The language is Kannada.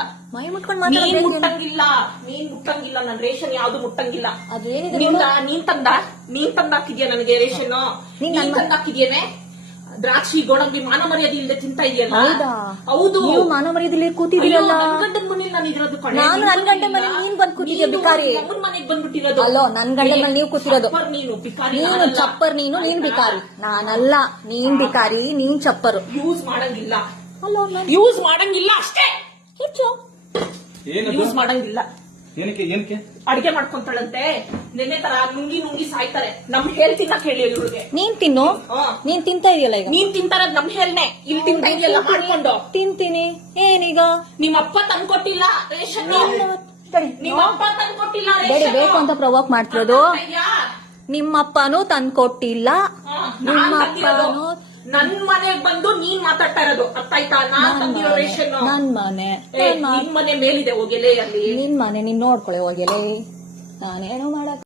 ಅಂತ. ಮೈ ಮುಟ್ಕೊಂಡ್ ನೀನ್ ಮುಟ್ಟಂಗಿಲ್ಲ ನನ್ ರೇಷನ್ ಯಾವ್ದು ಮುಟ್ಟಂಗಿಲ್ಲ. ಅದೇನಿದೆ ನೀನ್ ತಂದಾಕಿದ್ಯಾ ನನಗೆ ರೇಷನ್? ನೀನ್ ತಂದಾಕಿದ್ಯೇನೆ? ದ್ರಾಕ್ಷಿ ಗೋಡಂಬಿ ಮಾನ ಮರ್ಯಾದೆ ಇಲ್ಲದೆ ತಿಂತಾ ಇದೆಯಲ್ಲ. ಹೌದು, ನೀವು ಮಾನ ಮರ್ಯಾದೆ ಕೂತಿದ್ದೀರಲ್ಲ. ನನ್ ಗಂಡನ ಮನೇಲಿ ನಾನು ಇರೋದು ಕಣೆ. ನಾನು ನನ್ ಗಂಡನ ಮನೆ ನೀನ್ ಬಂದ್ ಕೂತಿದ್ಯಾ ಬಿಕಾರಿ. ನಮ್ಮನ್ ಮನೆಗ್ ಬಂದ್ಬಿಟ್ಟಿರೋದು. ಅಲ್ಲೋ ನನ್ ಗಂಡನ ಮನೆ ನೀವು ಕೂತಿರೋದು. ನೀನು ಬಿಕಾರಿ. ನೀನು ಚಪ್ಪರ್, ನೀನ್ ಬಿಕಾರಿ. ನಾನಲ್ಲ, ನೀನ್ ಬಿಕಾರಿ, ನೀನ್ ಚಪ್ಪರು. ಯೂಸ್ ಮಾಡಂಗಿಲ್ಲ. ಅಲ್ಲೋ ಯೂಸ್ ಮಾಡಂಗಿಲ್ಲ ಅಷ್ಟೇ. ಹೆಚ್ಚು ಯೂಸ್ ಮಾಡಂಗಿಲ್ಲ. ಏನಕ್ಕೆ ಅಡ್ಗೆ ಮಾಡ್ಕೊಂತಾಳಂತೆ. ನೆನ್ನೆ ತರ ನುಂಗಿ ಸಾಯ್ತಾರೆ. ನಮ್ ಹೇಳ್ ತಿನ್ನಕ್ ಹೇಳಿ ಇವ್ರಿಗೆ. ನೀನ್ ತಿನ್ನು. ನೀನ್ ತಿಂತಾ ಇದೆಯಲ್ಲ ಈಗ. ನೀನ್ ತಿಂತಾರದ್ ನಮ್ ಹೇಳ್ನೆ. ಇಲ್ಲಿ ತಿಂತಾ ಇದೆಯಲ್ಲ ಮಾಡ್ಕೊಂಡು. ತಿಂತೀನಿ. ಏನೀಗ? ನಿಮ್ಮಪ್ಪ ತಂದ್ಕೊಟ್ಟಿಲ್ಲ ರೇಷನ್. ನಿಮ್ಮಪ್ಪ ತಂದ್ಕೊಟ್ಟಿಲ್ಲ ಬೇಡಿ ಬೇಕು ಅಂತ ಪ್ರವೋಕ್ ಮಾಡ್ತಿರೋದು. ನಿಮ್ಮಪ್ಪನೂ ತಂದ್ಕೊಟ್ಟಿಲ್ಲ. ನಿಮ್ಮಪ್ಪನೂ ನನ್ ಮನೆಗ್ ಬಂದು ನೀನ್ ಮಾತಾಡ್ತಾ ಇರೋದು ಅರ್ಥ ಆಯ್ತಾ? ನಾನ್ ತಂದಿರೋ ರೇಷನ್ ನನ್ ಮನೆ. ನಿನ್ ಮನೆ ಮೇಲಿದೆ ಹೋಗೆಲೆ ಅಲ್ಲಿ. ನಿನ್ ಮನೆ ನೀನ್ ನೋಡ್ಕೊಳ್ಳೆ ಹೋಗೆಲೆ. ನಾನೇನು ಮಾಡಕ್